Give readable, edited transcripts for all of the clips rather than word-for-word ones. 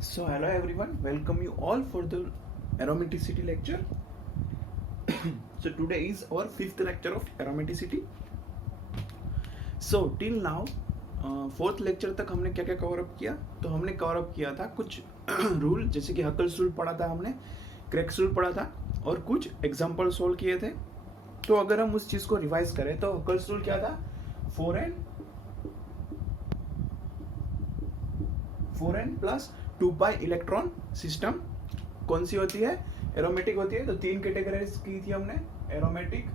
So hello everyone, welcome you all for the aromaticity lecture. So today is our fifth lecture of aromaticity. So till now fourth lecture तक हमने क्या क्या cover up किया? तो हमने cover up किया था कुछ रूल, जैसे कि हकल्स रूल पढ़ा था हमने, क्रेक्स रूल पढ़ा था और कुछ एग्जाम्पल सोल्व किए थे. तो अगर हम उस चीज को रिवाइज करें तो हकल्स रूल क्या था? 4n plus 2 pi electron system कौन सी होती है? एरोमेटिक होती है. तो तीन कैटेगरीज की थी हमने, aromatic,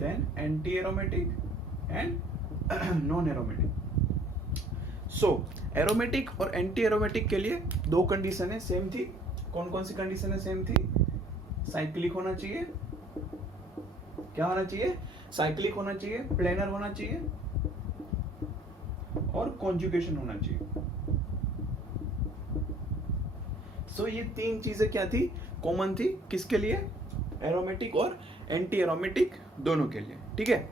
then anti aromatic and non aromatic. So aromatic और एंटी एरोमेटिक के लिए दो कंडीशन है, सेम थी. कौन कौन सी कंडीशन है सेम थी? साइक्लिक होना चाहिए. क्या होना चाहिए? साइक्लिक होना चाहिए, प्लेनर होना चाहिए और कॉन्जुगेशन होना चाहिए. सो ये तीन चीजें क्या थी? कॉमन थी. किसके लिए? एरोमेटिक और एंटी एरोमेटिक दोनों के लिए. ठीक है.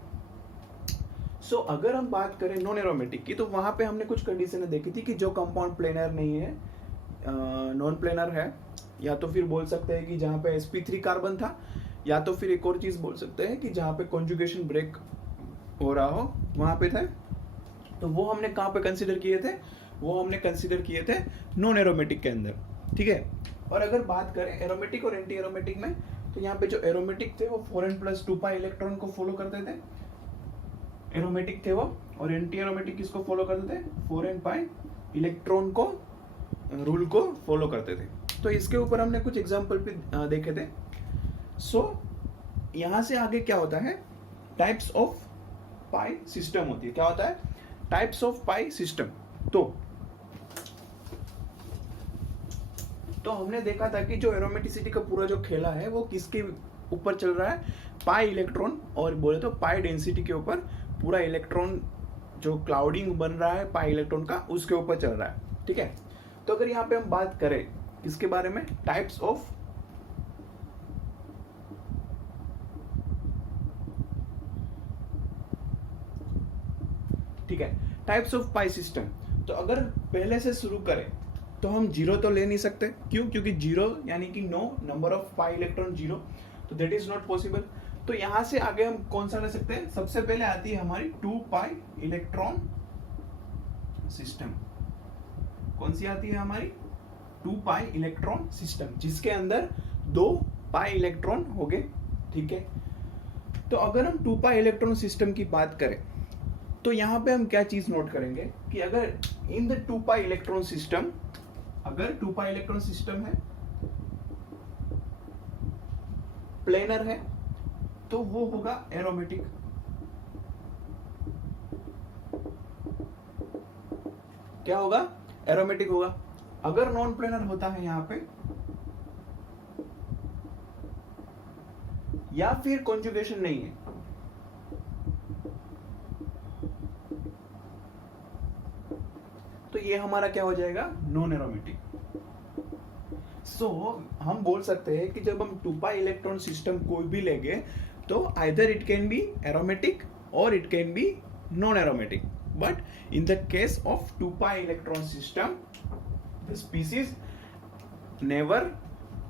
सो अगर हम बात करें नॉन एरोमेटिक की, तो वहां पे हमने कुछ कंडीशनें देखी थी कि जो कंपाउंड प्लेनर नहीं है, नॉन प्लेनर है, या तो फिर बोल सकते हैं कि जहां पे sp3 कार्बन था, या तो फिर एक और चीज बोल सकते हैं कि जहां पे कॉन्जुगेशन ब्रेक हो रहा हो वहां पे था. तो वो हमने कहाँ पे कंसीडर किए थे? वो हमने कंसीडर किए थे नॉन एरोमेटिक के अंदर. ठीक है. और अगर बात करें एरोमेटिक और एंटी एरोमेटिक में, तो यहाँ पे जो एरोमेटिक थे वो 4n प्लस 2 पाई इलेक्ट्रॉन को फॉलो करते थे, एरोमेटिक थे वो. और एंटी एरोमेटिक किसको फॉलो करते थे? 4n पाई इलेक्ट्रॉन को, रूल को फॉलो करते थे. तो इसके ऊपर हमने कुछ एग्जाम्पल भी देखे थे. सो यहाँ से आगे क्या होता है? टाइप्स ऑफ पाई सिस्टम होती है. क्या होता है? Types of pi system. तो हमने देखा था कि जो एरोमेटिसिटी का पूरा जो खेला है वो किसके ऊपर चल रहा है? पाई इलेक्ट्रॉन, और बोले तो पाई डेंसिटी के ऊपर पूरा इलेक्ट्रॉन जो क्लाउडिंग बन रहा है पाई इलेक्ट्रॉन का, उसके ऊपर चल रहा है. ठीक है. तो अगर यहाँ पे हम बात करें किसके बारे में? टाइप्स ऑफ ठीक है, टाइप्स ऑफ पाई सिस्टम. तो अगर पहले से शुरू करें तो हम जीरो तो ले नहीं सकते. क्यों? क्योंकि जीरो यानी कि no number of pi electron जीरो, तो दैट इज नॉट पॉसिबल. तो यहां से आगे हम कौन सा ले सकते हैं? सबसे पहले आती है हमारी 2 पाई इलेक्ट्रॉन सिस्टम. कौन सी आती है हमारी? 2 पाई इलेक्ट्रॉन सिस्टम, जिसके अंदर 2 पाई इलेक्ट्रॉन हो गए. ठीक है. तो अगर हम 2 पाई इलेक्ट्रॉन सिस्टम की बात करें तो यहां पे हम क्या चीज नोट करेंगे कि अगर in the 2 pi electron system, अगर 2 पाई इलेक्ट्रॉन सिस्टम है, प्लेनर है, तो वो होगा एरोमेटिक. क्या होगा? एरोमेटिक होगा. अगर नॉन प्लेनर होता है यहां पे, या फिर कॉन्जुगेशन नहीं है, तो ये हमारा क्या हो जाएगा? Non aromatic. सो हम बोल सकते हैं कि जब हम 2 पाई इलेक्ट्रॉन सिस्टम कोई भी लेंगे तो either it can be aromatic or it can be non aromatic. But in the case of 2 pi electron system the species never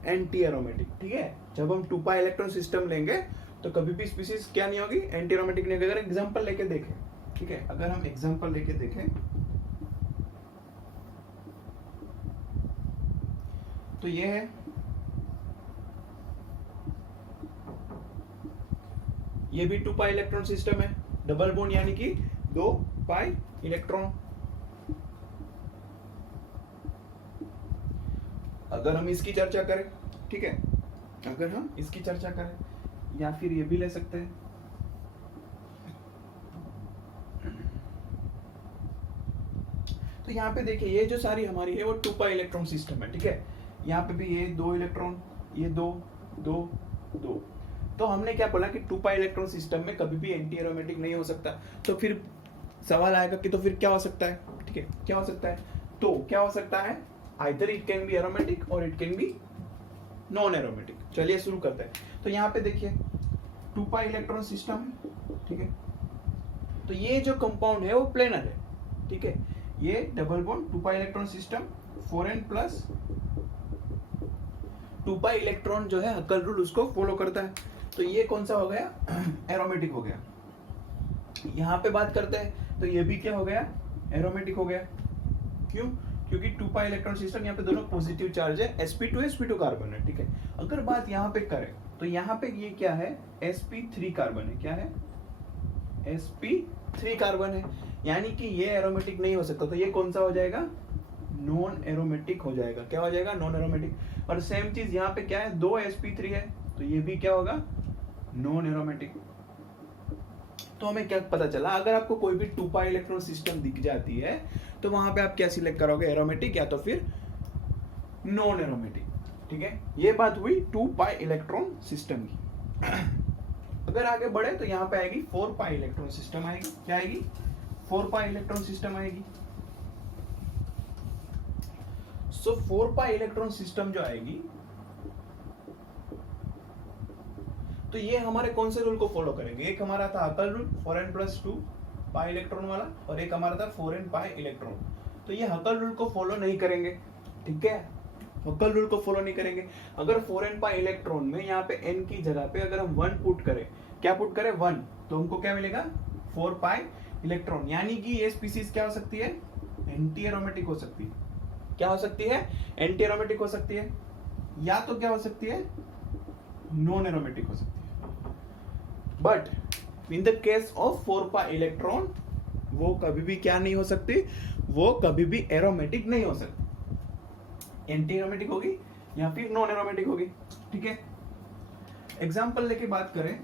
anti aromatic. ठीक है. जब हम 2 पाई इलेक्ट्रॉन सिस्टम लेंगे तो कभी भी स्पीसीज क्या नहीं होगी? एंटी एरोमेटिक नहीं होगी. अगर एग्जाम्पल लेके देखें, ठीक है, अगर हम एग्जाम्पल लेके देखें तो ये है, ये भी 2 पाई इलेक्ट्रॉन सिस्टम है. डबल बॉन्ड यानी कि 2 पाई इलेक्ट्रॉन. अगर हम इसकी चर्चा करें, ठीक है, अगर हम इसकी चर्चा करें, या फिर ये भी ले सकते हैं. तो यहाँ पे देखिए ये जो सारी हमारी है वो 2 पाई इलेक्ट्रॉन सिस्टम है. ठीक है. यहाँ पे भी ये 2 इलेक्ट्रॉन, ये 2 2 2. तो हमने क्या बोला कि 2 पाई इलेक्ट्रॉन सिस्टम में कभी भी एंटी एरोमेटिक नहीं हो सकता. तो फिर सवाल आएगा कि तो फिर क्या हो सकता है? ठीक है, क्या हो सकता है? तो क्या हो सकता है? Either it can be aromatic or it can be non aromatic. चलिए शुरू करते हैं. तो यहाँ पे देखिए 2 पाई इलेक्ट्रॉन सिस्टम है. ठीक है. तो ये जो कंपाउंड है वो प्लेनर है. ठीक है. ये double bond 2 pi electron system 4n plus 2 pi electron जो है हक्कल रूल उसको फॉलो करता है। तो ये कौन सा हो गया? एरोमेटिक हो गया। यहाँ पे बात करते हैं तो ये भी क्या हो गया? एरोमेटिक हो गया। क्यों? क्योंकि 2 पाई इलेक्ट्रॉन सिस्टम यहाँ पे दोनों पॉजिटिव चार्ज है, sp2 कार्बन है, ठीक है। अगर बात यहाँ पे करें तो यहाँ पे ये क्या है? sp3 कार्बन है। क्या है? sp3 कार्बन है, यानी कि ये एरोमेटिक नहीं हो सकता। तो ये कौन सा हो जाएगा? नॉन एरोमेटिक हो जाएगा। क्या हो जाएगा? Non aromatic. और सेम चीज यहाँ पे क्या है? 2 sp3 है, तो ये भी क्या होगा? Non aromatic. तो हमें क्या पता चला? अगर आपको कोई भी 2 पाई इलेक्ट्रॉन सिस्टम दिख जाती है तो वहां पे आप क्या सिलेक्ट करोगे? एरोमेटिक या तो फिर नॉन एरोमेटिक, ठीक है। ये बात हुई 2 पाई इलेक्ट्रॉन सिस्टम की। अगर आगे बढ़े तो यहाँ पे आएगी 4 पाई इलेक्ट्रॉन सिस्टम आएगी। क्या आएगी? 4 पाई इलेक्ट्रॉन सिस्टम आएगी। सो 4 पाई इलेक्ट्रॉन सिस्टम जो आएगी तो ये हमारे कौन से रूल को फॉलो करेंगे? एक हमारा था Hückel rule 4n plus 2 pi electron वाला, और एक हमारा था 4n पाई इलेक्ट्रॉन। तो ये हक्कल रूल को फॉलो नहीं करेंगे, ठीक है। हक्कल रूल को फॉलो नहीं करेंगे। अगर 4n पाई इलेक्ट्रॉन में यहाँ पे n की जगह पे अगर हम 1 पुट करें, क्या पुट करें? 1, तो हमको क्या मिलेगा? 4 पाई इलेक्ट्रॉन। यानी कि ये स्पीसीज क्या हो सकती है? एंटी एरोमेटिक हो सकती है। क्या हो सकती है? एंटी एरोमेटिक हो सकती है, या तो क्या हो सकती है? नॉन एरोमेटिक हो सकती है। But in the case of 4 pi electron वो कभी भी क्या नहीं हो सकती? वो कभी भी एरोमेटिक नहीं हो सकती। एंटी एरोमेटिक होगी या फिर नॉन एरोमेटिक होगी, ठीक है। एग्जाम्पल लेके बात करें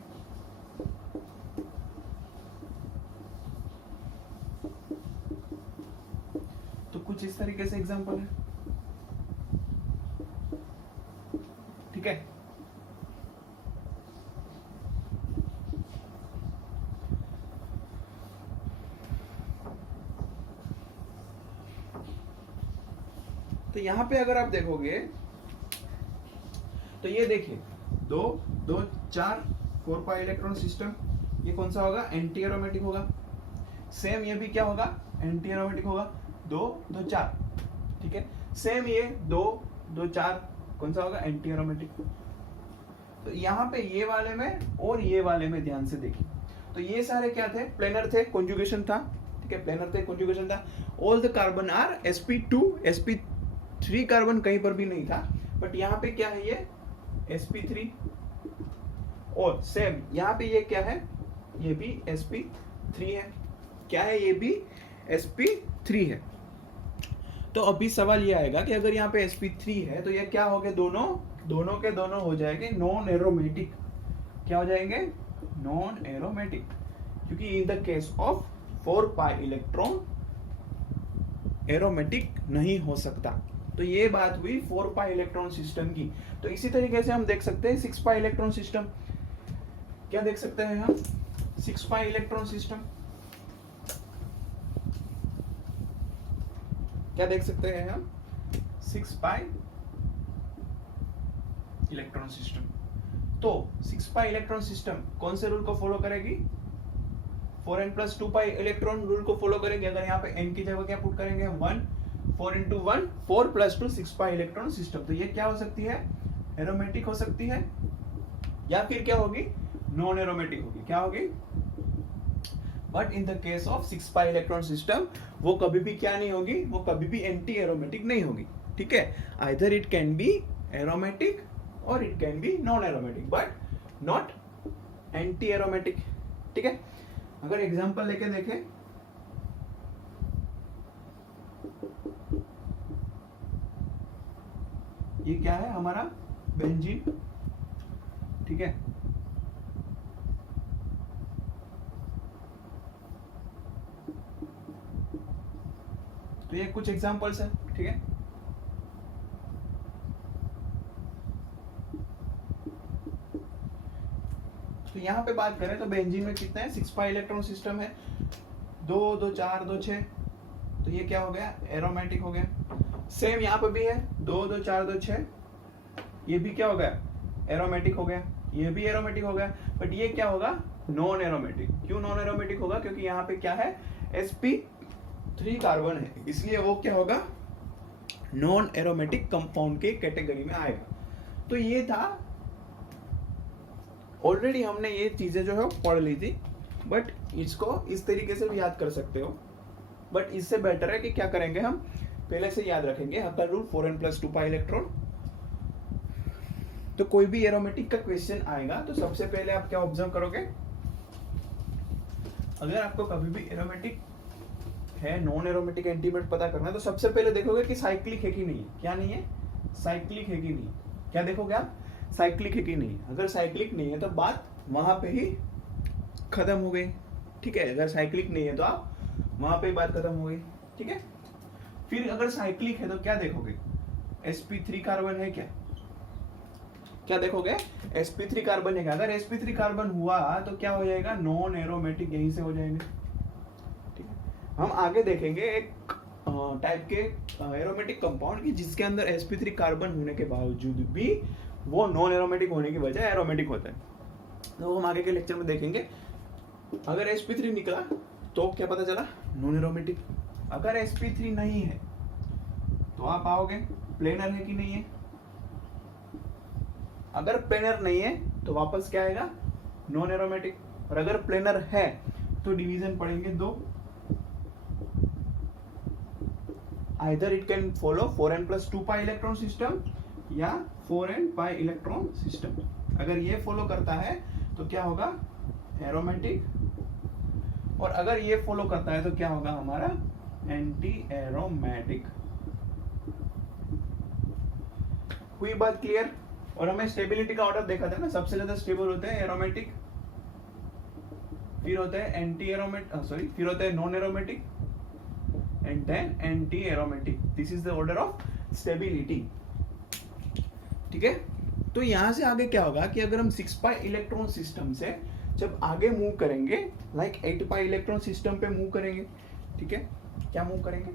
तो कुछ इस तरीके से एग्जाम्पल है, ठीक है। तो यहां पे अगर आप देखोगे तो ये देखिए 2 2 4 4 पाई इलेक्ट्रॉन सिस्टम, ये कौन सा होगा? एंटी एरोमेटिक होगा। सेम ये भी क्या होगा? एंटी एरोमेटिक होगा। 2 2 4, ठीक है। सेम ये 2 2 4 कौन सा होगा? Anti aromatic. तो यहाँ पे ये वाले में और ये वाले में ध्यान से देखिए, तो ये सारे क्या थे? प्लेनर थे, कॉन्जुगेशन था, ठीक है। प्लेनर थे, कॉन्जुगेशन था। All the carbon are sp2 sp3 carbon कहीं पर भी नहीं था, बट यहाँ पे क्या है? ये sp3। और सेम यहाँ पे ये क्या है? ये भी sp3 है। क्या है? ये भी sp3 है। तो अभी सवाल ये आएगा कि अगर यहाँ पे sp3 है तो ये क्या हो गए? दोनों के दोनों हो जाएंगे नॉन एरोमेटिक। क्या हो जाएंगे? Non aromatic. क्योंकि in the case of 4 pi electron aromatic नहीं हो सकता। तो ये बात हुई 4 पाई इलेक्ट्रॉन सिस्टम की। तो इसी तरीके से हम देख सकते हैं 6 पाई इलेक्ट्रॉन सिस्टम। क्या देख सकते हैं हम? 6 पाई इलेक्ट्रॉन सिस्टम क्या देख सकते हैं हम? 6 पाई इलेक्ट्रॉन सिस्टम। तो 6 पाई इलेक्ट्रॉन सिस्टम कौन से रूल को फॉलो करेगी? 4n plus 2 pi electron rule को फॉलो करेंगे। अगर यहाँ पे n की जगह क्या पुट करेंगे? 1, 4 into 1 4 plus 2 6 पाई इलेक्ट्रॉन सिस्टम। तो ये क्या हो सकती है? एरोमेटिक हो सकती है, या फिर क्या होगी? नॉन एरोमेटिक होगी। क्या होगी? But in the case of 6 pi electron system वो कभी भी क्या नहीं होगी? वो कभी भी एंटी एरोमेटिक नहीं होगी, ठीक है। Either it can be aromatic or it can be non aromatic, but not anti aromatic, ठीक है। अगर एग्जांपल लेके देखें ये क्या है? हमारा बेंजीन, ठीक है। तो ये कुछ एग्जांपल्स है, ठीक है। तो यहाँ पे बात करें तो बेंजीन में कितना है? 6 पाई इलेक्ट्रॉन सिस्टम है। 2 2 4 2 6, तो ये क्या हो गया? एरोमेटिक हो गया। सेम यहाँ पे भी है 2 2 4 2 6, ये भी क्या हो गया? एरोमेटिक हो गया। ये भी एरोमेटिक हो गया, बट ये क्या होगा? Non aromatic. क्यों नॉन एरोमेटिक होगा? क्योंकि यहाँ पे क्या है? sp 3 कार्बन है, इसलिए वो क्या होगा, नॉन एरोमेटिक कंपाउंड के कैटेगरी में आएगा। तो ये था, ऑलरेडी हमने ये चीजें जो है पढ़ ली थी, बट इसको इस तरीके से भी याद कर सकते हो, बट इससे बेटर है कि क्या करेंगे, हम पहले से याद रखेंगे हकल रूल 4n+2 इलेक्ट्रॉन। तो कोई भी एरोमेटिक का क्वेश्चन आएगा तो सबसे पहले आप क्या ऑब्जर्व करोगे, अगर आपको कभी भी एरोमेटिक है, नॉन एरोमेटिक एंटीमेट पता करना है, तो सबसे पहले देखोगे कि साइक्लिक है कि नहीं, क्या नहीं है, साइक्लिक है कि नहीं, क्या देखोगे आप, साइक्लिक है कि नहीं। अगर साइक्लिक नहीं है तो बात वहां पे ही खत्म हो गई, ठीक है। अगर साइक्लिक नहीं है तो आप वहां पे ही बात खत्म हो गई, ठीक है। फिर अगर साइक्लिक है तो क्या देखोगे, sp3 कार्बन है क्या देखोगे, sp3 कार्बन है क्या। अगर sp3 कार्बन हुआ तो क्या हो जाएगा, नॉन एरोमेटिक, यहीं से हो जाएंगे, ठीक है। हम आगे देखेंगे एक टाइप के एरोमेटिक कंपाउंड की जिसके अंदर sp3 कार्बन होने के बावजूद भी वो नॉन एरोमेटिक होने की बजाय एरोमेटिक होता है, तो हम आगे के लेक्चर में देखेंगे। अगर sp3 निकला तो क्या पता चला, नॉन एरोमेटिक। अगर sp3 नहीं है तो आप आओगे प्लेनर है कि नहीं है, अगर प्लेनर नहीं है तो वापस क्या आएगा, नॉन एरोमेटिक। और अगर प्लेनर है तो डिवीजन पढ़ेंगे दो, either it can follow 4n+2 electron system या 4n इलेक्ट्रॉन सिस्टम। अगर ये फॉलो करता है तो क्या होगा, एरोमेटिक, और अगर ये फॉलो करता है तो क्या होगा हमारा, एंटी एरोमेटिक। हुई बात क्लियर। और हमें स्टेबिलिटी का ऑर्डर देखा था ना, सबसे ज्यादा स्टेबल होते हैं एरोमेटिक, फिर होते हैं एंटी एरोमेटिक, सॉरी फिर होते हैं non aromatic and then anti aromatic. This is the order of stability, ठीक है। तो यहां से आगे क्या होगा कि अगर हम 6 इलेक्ट्रॉन सिस्टम से जब आगे मूव करेंगे, लाइक 8 इलेक्ट्रॉन सिस्टम पे मूव करेंगे, ठीक है, क्या मूव करेंगे,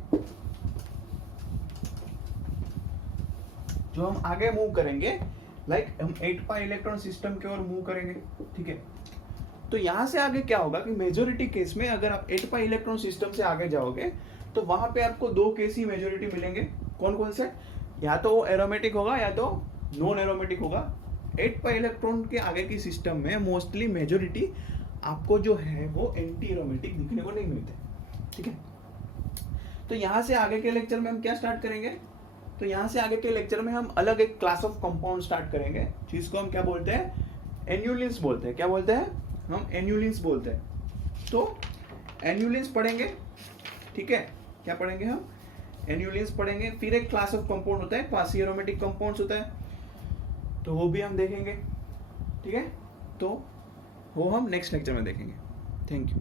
जो हम आगे मूव करेंगे, लाइक हम 8 इलेक्ट्रॉन सिस्टम की ओर मूव करेंगे, ठीक है। तो यहां से आगे क्या होगा कि मेजोरिटी केस में अगर आप 8 इलेक्ट्रॉन सिस्टम से आगे जाओगे तो वहां पे आपको 2 केस ही मेजोरिटी मिलेंगे। कौन कौन से, या तो वो एरोमेटिक होगा या तो नॉन एरोमेटिक होगा। 8 इलेक्ट्रॉन के आगे की सिस्टम में मोस्टली मेजोरिटी आपको जो है वो एंटी एरोमेटिक दिखने को नहीं मिलते, ठीक है। तो यहाँ से आगे के लेक्चर में हम क्या स्टार्ट करेंगे, तो यहाँ से आगे के लेक्चर में हम अलग एक क्लास ऑफ कंपाउंड स्टार्ट करेंगे जिसको हम क्या बोलते हैं, एन्युलिन्स बोलते हैं। क्या बोलते हैं हम, एन्युलिन्स बोलते हैं। तो एन्युलिन्स पढ़ेंगे, ठीक है, क्या पढ़ेंगे हम, एन्युलिन्स पढ़ेंगे। फिर एक क्लास ऑफ कंपाउंड होता है, क्वासी एरोमेटिक कंपाउंड्स होता है, तो वो भी हम देखेंगे, ठीक है। तो वो हम नेक्स्ट लेक्चर में देखेंगे। Thank you.